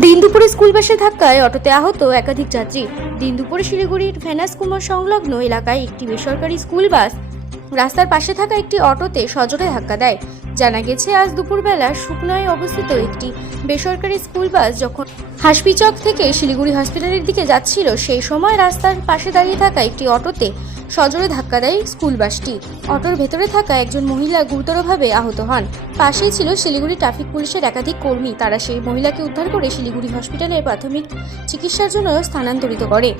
দিন দুপুরে স্কুল বাসে ধাক্কায় অটোতে আহত একাধিক যাত্রী। দিন দুপুরে শিলিগুড়ির ভেনাস কুমার সংলগ্ন এলাকায় একটি বেসরকারি স্কুল বাস রাস্তার পাশে থাকা একটি অটোতে সজোরে ধাক্কা দেয়। জানা গেছে, আজ দুপুরবেলা শুকনায় অবস্থিত একটি বেসরকারি স্কুল বাস যখন হাসপিচক থেকে শিলিগুড়ি হসপিটালের দিকে যাচ্ছিল, সেই সময় রাস্তার পাশে দাঁড়িয়ে থাকা একটি অটোতে সজোরে ধাক্কা দেয় স্কুল বাসটি। অটোর ভেতরে থাকা একজন মহিলা গুরুতরভাবে আহত হন। পাশেই ছিল শিলিগুড়ি ট্রাফিক পুলিশের একাধিক কর্মী। তারা সেই মহিলাকে উদ্ধার করে শিলিগুড়ি হসপিটালে প্রাথমিক চিকিৎসার জন্য স্থানান্তরিত করে।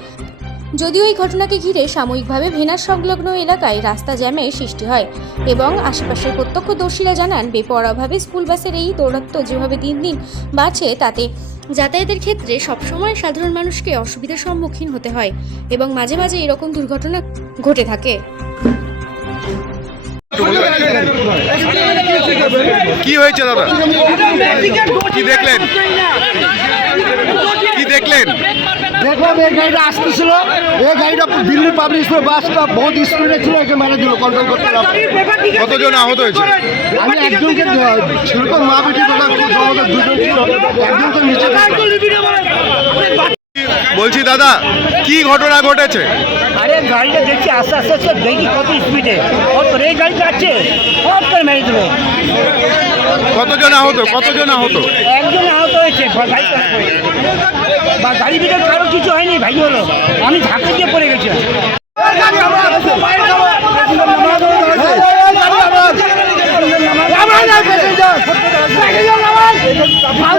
যদিও এই ঘটনাকে ঘিরে সাময়িকভাবে ভেনাস সংলগ্ন এলাকায় রাস্তা জ্যামের সৃষ্টি হয় এবং আশেপাশের প্রত্যক্ষদর্শীরা জানান, বেপরোয়াভাবে স্কুল বাসের এই দৌরত্ব যেভাবে দিন দিন বাড়ছে, তাতে যাতায়াতের ক্ষেত্রে সবসময় সাধারণ মানুষকে অসুবিধার সম্মুখীন হতে হয় এবং মাঝে মাঝে এরকম দুর্ঘটনা ঘটে থাকে। কি হয়েছে দাদা? কি দেখলেন? কি দেখলেন? দেখলাম এই গাড়িটা আসতেছিল। এই গাড়িটা দিল্লি পাবলিক স্কুল বাসটা বহুত স্পিডে ছিল একে মেরে দিল কন্ট্রোল করতে না কতজন আহত হয়েছে? আমি একজনকে ছিল তো মা বেটি দুজন ছিল একজনকে নিচে বলছি দাদা কি ঘটনা ঘটেছে? আরে গাড়িটা দেখছি আস্তে আস্তে আস্তে দেখি কত স্পিডে কত এই গাড়ি যাচ্ছে হট করে মেরে দিল? কতজন আহত? কতজন আহত? একজন আহত হয়েছে বা গাড়ি ভিতরে কারও কিছু হয়নি? ভাই হলো? আমি ঝাঁকে দিয়ে পড়ে গেছি আমার